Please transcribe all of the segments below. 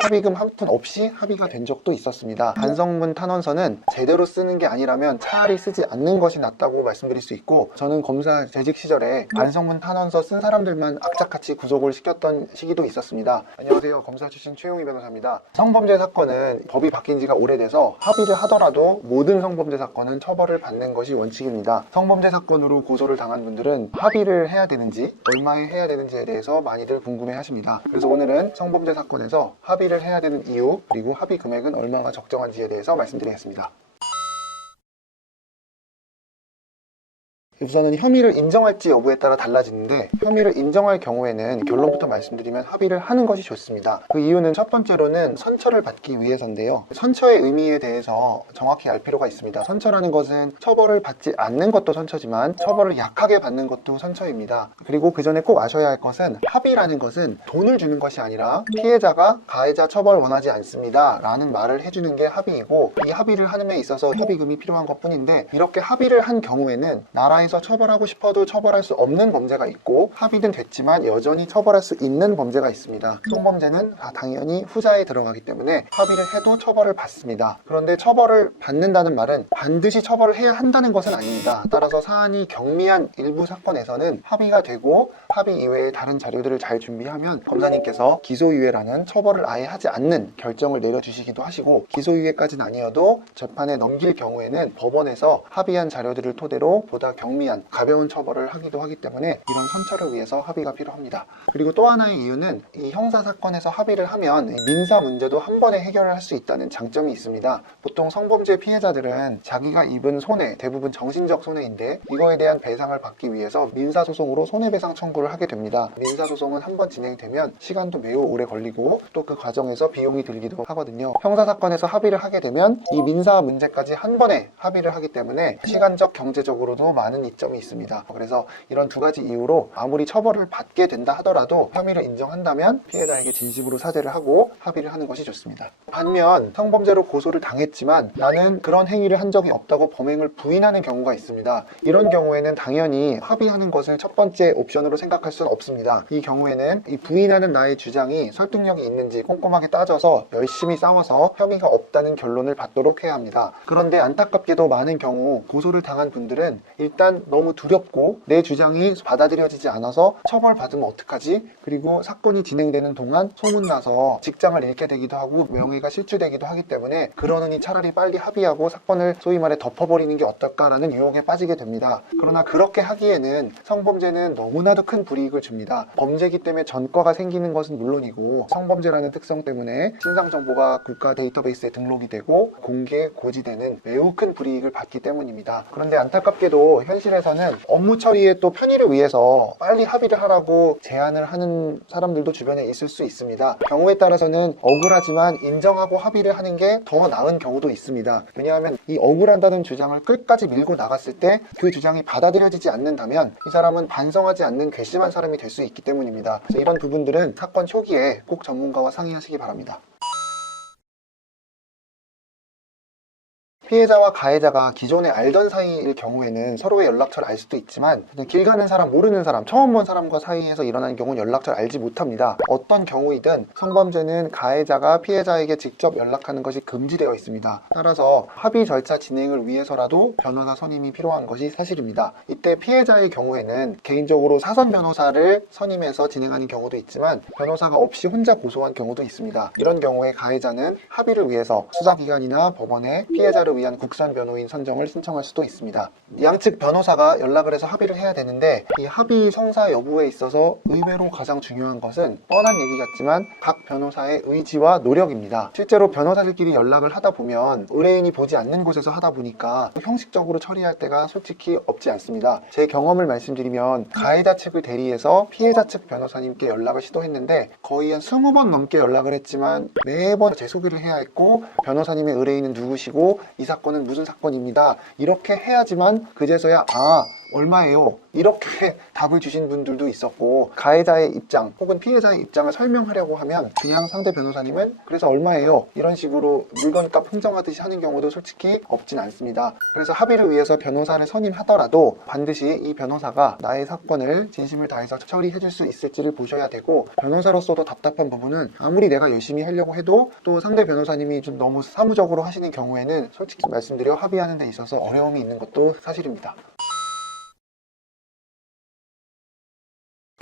합의금 한 푼 없이 합의가 된 적도 있었습니다. 반성문 탄원서는 제대로 쓰는 게 아니라면 차라리 쓰지 않는 것이 낫다고 말씀드릴 수 있고, 저는 검사 재직 시절에 반성문 탄원서 쓴 사람들만 악착같이 구속을 시켰던 시기도 있었습니다. 안녕하세요, 검사 출신 최용희 변호사입니다. 성범죄 사건은 법이 바뀐 지가 오래돼서 합의를 하더라도 모든 성범죄 사건은 처벌을 받는 것이 원칙입니다. 성범죄 사건으로 고소를 당한 분들은 합의를 해야 되는지, 얼마에 해야 되는지에 대해서 많이들 궁금해 하십니다. 그래서 오늘은 성범죄 사건에서 합의를 해야 되는 이유, 그리고 합의 금액은 얼마가 적정한지에 대해서 말씀드리겠습니다. 우선은 혐의를 인정할지 여부에 따라 달라지는데, 혐의를 인정할 경우에는 결론부터 말씀드리면 합의를 하는 것이 좋습니다. 그 이유는 첫 번째로는 선처를 받기 위해서인데요. 선처의 의미에 대해서 정확히 알 필요가 있습니다. 선처라는 것은 처벌을 받지 않는 것도 선처지만 처벌을 약하게 받는 것도 선처입니다. 그리고 그 전에 꼭 아셔야 할 것은, 합의라는 것은 돈을 주는 것이 아니라 피해자가 가해자 처벌 원하지 않습니다 라는 말을 해주는 게 합의이고, 이 합의를 하는 데 있어서 협의금이 필요한 것 뿐인데, 이렇게 합의를 한 경우에는 나라에서 처벌하고 싶어도 처벌할 수 없는 범죄가 있고, 합의는 됐지만 여전히 처벌할 수 있는 범죄가 있습니다. 성범죄는 당연히 후자에 들어가기 때문에 합의를 해도 처벌을 받습니다. 그런데 처벌을 받는다는 말은 반드시 처벌을 해야 한다는 것은 아닙니다. 따라서 사안이 경미한 일부 사건에서는 합의가 되고 합의 이외의 다른 자료들을 잘 준비하면 검사님께서 기소유예라는 처벌을 아예 하지 않는 결정을 내려주시기도 하시고, 기소유예까지는 아니어도 재판에 넘길 경우에는 법원에서 합의한 자료들을 토대로 보다 경미한 가벼운 처벌을 하기도 하기 때문에 이런 선처를 위해서 합의가 필요합니다. 그리고 또 하나의 이유는, 이 형사사건에서 합의를 하면 민사 문제도 한 번에 해결을 할 수 있다는 장점이 있습니다. 보통 성범죄 피해자들은 자기가 입은 손해, 대부분 정신적 손해인데, 이거에 대한 배상을 받기 위해서 민사소송으로 손해배상 청구를 하게 됩니다. 민사소송은 한 번 진행되면 시간도 매우 오래 걸리고 또 그 과정에서 비용이 들기도 하거든요. 형사사건에서 합의를 하게 되면 이 민사 문제까지 한 번에 합의를 하기 때문에 시간적, 경제적으로도 많은 이점이 있습니다. 그래서 이런 두 가지 이유로 아무리 처벌을 받게 된다 하더라도 혐의를 인정한다면 피해자에게 진심으로 사죄를 하고 합의를 하는 것이 좋습니다. 반면 성범죄로 고소를 당했지만 나는 그런 행위를 한 적이 없다고 범행을 부인하는 경우가 있습니다. 이런 경우에는 당연히 합의하는 것을 첫 번째 옵션으로 생각할 수는 없습니다. 이 경우에는 이 부인하는 나의 주장이 설득력이 있는지 꼼꼼하게 따져서 열심히 싸워서 혐의가 없다는 결론을 받도록 해야 합니다. 그런데 안타깝게도 많은 경우 고소를 당한 분들은 일단 너무 두렵고 내 주장이 받아들여지지 않아서 처벌받으면 어떡하지? 그리고 사건이 진행되는 동안 소문나서 직장을 잃게 되기도 하고 명예가 실추되기도 하기 때문에, 그러느니 차라리 빨리 합의하고 사건을 소위 말해 덮어버리는 게 어떨까라는 유혹에 빠지게 됩니다. 그러나 그렇게 하기에는 성범죄는 너무나도 큰 불이익을 줍니다. 범죄이기 때문에 전과가 생기는 것은 물론이고, 성범죄라는 특성 때문에 신상정보가 국가 데이터베이스에 등록이 되고 공개, 고지되는 매우 큰 불이익을 받기 때문입니다. 그런데 안타깝게도 현실에서는 업무 처리의 또 편의를 위해서 빨리 합의를 하라고 제안을 하는 사람들도 주변에 있을 수 있습니다. 경우에 따라서는 억울하지만 인정하고 합의를 하는 게 더 나은 경우도 있습니다. 왜냐하면 이 억울하다는 주장을 끝까지 밀고 나갔을 때 그 주장이 받아들여지지 않는다면 이 사람은 반성하지 않는 괘씸한 사람이 될 수 있기 때문입니다. 그래서 이런 부분들은 사건 초기에 꼭 전문가와 상의하시기 바랍니다. 피해자와 가해자가 기존에 알던 사이일 경우에는 서로의 연락처를 알 수도 있지만, 그냥 길 가는 사람, 모르는 사람, 처음 본 사람과 사이에서 일어나는 경우는 연락처를 알지 못합니다. 어떤 경우이든 성범죄는 가해자가 피해자에게 직접 연락하는 것이 금지되어 있습니다. 따라서 합의 절차 진행을 위해서라도 변호사 선임이 필요한 것이 사실입니다. 이때 피해자의 경우에는 개인적으로 사선 변호사를 선임해서 진행하는 경우도 있지만, 변호사가 없이 혼자 고소한 경우도 있습니다. 이런 경우에 가해자는 합의를 위해서 수사기관이나 법원에 피해자를 위한 국선 변호인 선정을 신청할 수도 있습니다. 양측 변호사가 연락을 해서 합의를 해야 되는데, 이 합의 성사 여부에 있어서 의외로 가장 중요한 것은 뻔한 얘기 같지만 각 변호사의 의지와 노력입니다. 실제로 변호사들끼리 연락을 하다 보면 의뢰인이 보지 않는 곳에서 하다 보니까 형식적으로 처리할 때가 솔직히 없지 않습니다. 제 경험을 말씀드리면, 가해자 측을 대리해서 피해자 측 변호사님께 연락을 시도했는데 거의 한 20번 넘게 연락을 했지만 매번 재소개를 해야 했고, 변호사님의 의뢰인은 누구시고 이 사건은 무슨 사건입니다, 이렇게 해야지만 그제서야 얼마예요? 이렇게 답을 주신 분들도 있었고, 가해자의 입장 혹은 피해자의 입장을 설명하려고 하면 그냥 상대 변호사님은 그래서 얼마예요? 이런 식으로 물건값 흥정하듯이 하는 경우도 솔직히 없진 않습니다. 그래서 합의를 위해서 변호사를 선임하더라도 반드시 이 변호사가 나의 사건을 진심을 다해서 처리해 줄 수 있을지를 보셔야 되고, 변호사로서도 답답한 부분은 아무리 내가 열심히 하려고 해도 또 상대 변호사님이 좀 너무 사무적으로 하시는 경우에는 솔직히 말씀드려 합의하는 데 있어서 어려움이 있는 것도 사실입니다.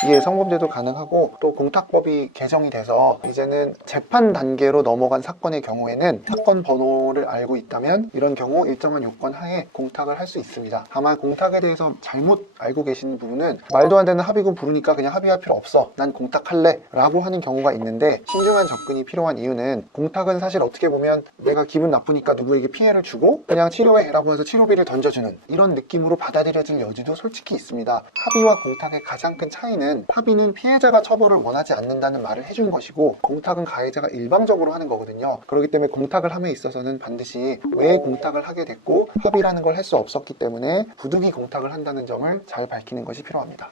이게 성범죄도 가능하고, 또 공탁법이 개정이 돼서 이제는 재판 단계로 넘어간 사건의 경우에는 사건 번호를 알고 있다면 이런 경우 일정한 요건 하에 공탁을 할 수 있습니다. 다만 공탁에 대해서 잘못 알고 계시는 부분은 말도 안 되는 합의금 부르니까 그냥 합의할 필요 없어, 난 공탁할래 라고 하는 경우가 있는데, 신중한 접근이 필요한 이유는 공탁은 사실 어떻게 보면 내가 기분 나쁘니까 누구에게 피해를 주고 그냥 치료해 라고 해서 치료비를 던져주는 이런 느낌으로 받아들여질 여지도 솔직히 있습니다. 합의와 공탁의 가장 큰 차이는 합의는 피해자가 처벌을 원하지 않는다는 말을 해준 것이고, 공탁은 가해자가 일방적으로 하는 거거든요. 그렇기 때문에 공탁을 함에 있어서는 반드시 왜 공탁을 하게 됐고 합의라는 걸 할 수 없었기 때문에 부득이 공탁을 한다는 점을 잘 밝히는 것이 필요합니다.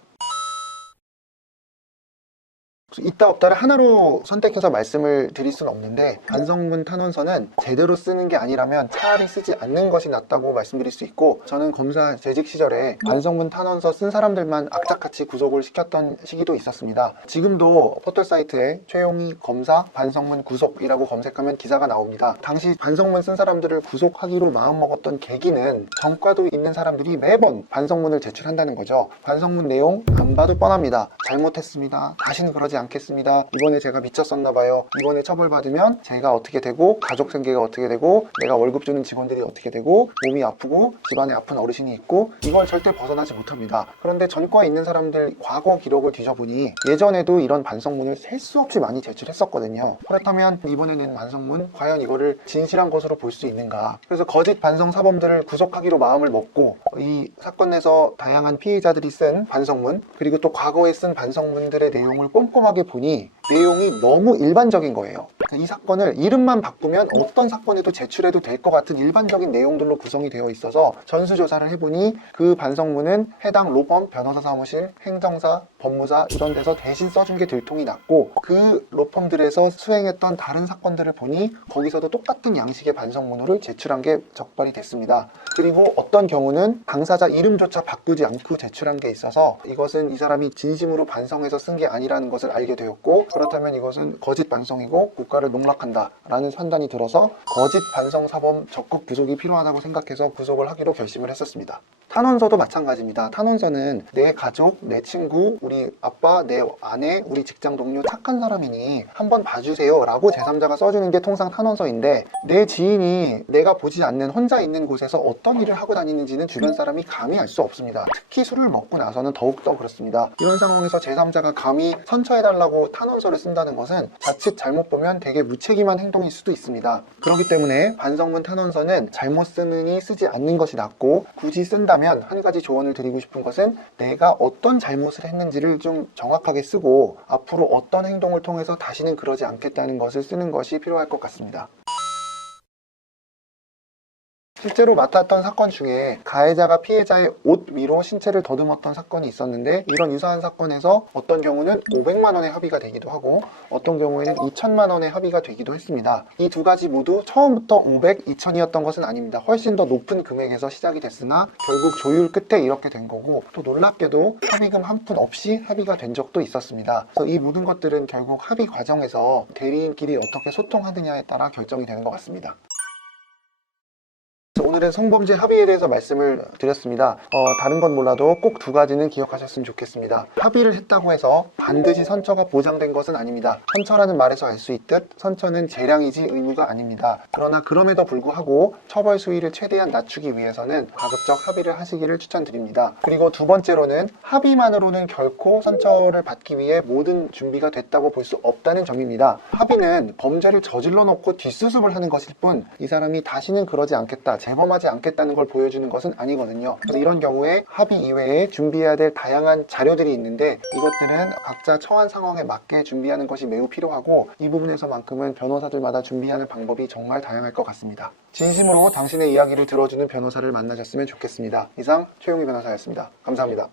있다 없다를 하나로 선택해서 말씀을 드릴 수는 없는데, 반성문 탄원서는 제대로 쓰는 게 아니라면 차라리 쓰지 않는 것이 낫다고 말씀드릴 수 있고, 저는 검사 재직 시절에 반성문 탄원서 쓴 사람들만 악착같이 구속을 시켰던 시기도 있었습니다. 지금도 포털 사이트에 최용희 검사 반성문 구속이라고 검색하면 기사가 나옵니다. 당시 반성문 쓴 사람들을 구속하기로 마음먹었던 계기는 전과도 있는 사람들이 매번 반성문을 제출한다는 거죠. 반성문 내용 안 봐도 뻔합니다. 잘못했습니다, 다시는 그러지 않겠습니다, 이번에 제가 미쳤었나 봐요, 이번에 처벌받으면 제가 어떻게 되고 가족 생계가 어떻게 되고 내가 월급 주는 직원들이 어떻게 되고 몸이 아프고 집안에 아픈 어르신이 있고, 이걸 절대 벗어나지 못합니다. 그런데 전과 있는 사람들 과거 기록을 뒤져보니 예전에도 이런 반성문을 셀 수 없이 많이 제출했었거든요. 그렇다면 이번에 낸 반성문 과연 이거를 진실한 것으로 볼 수 있는가. 그래서 거짓 반성 사범들을 구속하기로 마음을 먹고 이 사건 내서 다양한 피해자들이 쓴 반성문, 그리고 또 과거에 쓴 반성문들의 내용을 꼼꼼하게 보니 내용이 너무 일반적인 거예요. 이 사건을 이름만 바꾸면 어떤 사건에도 제출해도 될 것 같은 일반적인 내용들로 구성이 되어 있어서 전수조사를 해보니 그 반성문은 해당 로펌, 변호사 사무실, 행정사, 법무사 이런 데서 대신 써준 게 들통이 났고, 그 로펌들에서 수행했던 다른 사건들을 보니 거기서도 똑같은 양식의 반성문을 제출한 게 적발이 됐습니다. 그리고 어떤 경우는 당사자 이름조차 바꾸지 않고 제출한 게 있어서 이것은 이 사람이 진심으로 반성해서 쓴 게 아니라는 것을 알게 되었고, 그렇다면 이것은 거짓 반성이고 국가를 농락한다 라는 판단이 들어서 거짓 반성 사범 적극 구속이 필요하다고 생각해서 구속을 하기로 결심을 했었습니다. 탄원서도 마찬가지입니다. 탄원서는 내 가족, 내 친구, 우리 아빠, 내 아내, 우리 직장 동료 착한 사람이니 한번 봐주세요 라고 제3자가 써주는 게 통상 탄원서인데, 내 지인이 내가 보지 않는 혼자 있는 곳에서 어떤 일을 하고 다니는지는 주변 사람이 감히 알 수 없습니다. 특히 술을 먹고 나서는 더욱더 그렇습니다. 이런 상황에서 제3자가 감히 선처해달라고 탄원서를 쓴다는 것은 자칫 잘못 보면 되게 무책임한 행동일 수도 있습니다. 그렇기 때문에 반성문 탄원서는 잘못 쓰느니 쓰지 않는 것이 낫고, 굳이 쓴다면 한 가지 조언을 드리고 싶은 것은 내가 어떤 잘못을 했는지를 좀 정확하게 쓰고 앞으로 어떤 행동을 통해서 다시는 그러지 않겠다는 것을 쓰는 것이 필요할 것 같습니다. 실제로 맡았던 사건 중에 가해자가 피해자의 옷 위로 신체를 더듬었던 사건이 있었는데, 이런 유사한 사건에서 어떤 경우는 500만 원의 합의가 되기도 하고 어떤 경우에는 2천만 원의 합의가 되기도 했습니다. 이 두 가지 모두 처음부터 500, 2천이었던 것은 아닙니다. 훨씬 더 높은 금액에서 시작이 됐으나 결국 조율 끝에 이렇게 된 거고, 또 놀랍게도 합의금 한 푼 없이 합의가 된 적도 있었습니다. 그래서 이 모든 것들은 결국 합의 과정에서 대리인끼리 어떻게 소통하느냐에 따라 결정이 되는 것 같습니다. 오늘은 성범죄 합의에 대해서 말씀을 드렸습니다. 다른 건 몰라도 꼭 두 가지는 기억하셨으면 좋겠습니다. 합의를 했다고 해서 반드시 선처가 보장된 것은 아닙니다. 선처라는 말에서 알 수 있듯 선처는 재량이지 의무가 아닙니다. 그러나 그럼에도 불구하고 처벌 수위를 최대한 낮추기 위해서는 가급적 합의를 하시기를 추천드립니다. 그리고 두 번째로는 합의만으로는 결코 선처를 받기 위해 모든 준비가 됐다고 볼 수 없다는 점입니다. 합의는 범죄를 저질러 놓고 뒷수습을 하는 것일 뿐, 이 사람이 다시는 그러지 않겠다, 재범 경험하지 않겠다는 걸 보여주는 것은 아니거든요. 그래서 이런 경우에 합의 이외에 준비해야 될 다양한 자료들이 있는데 이것들은 각자 처한 상황에 맞게 준비하는 것이 매우 필요하고 이 부분에서만큼은 변호사들마다 준비하는 방법이 정말 다양할 것 같습니다. 진심으로 당신의 이야기를 들어주는 변호사를 만나셨으면 좋겠습니다. 이상 최용희 변호사였습니다. 감사합니다.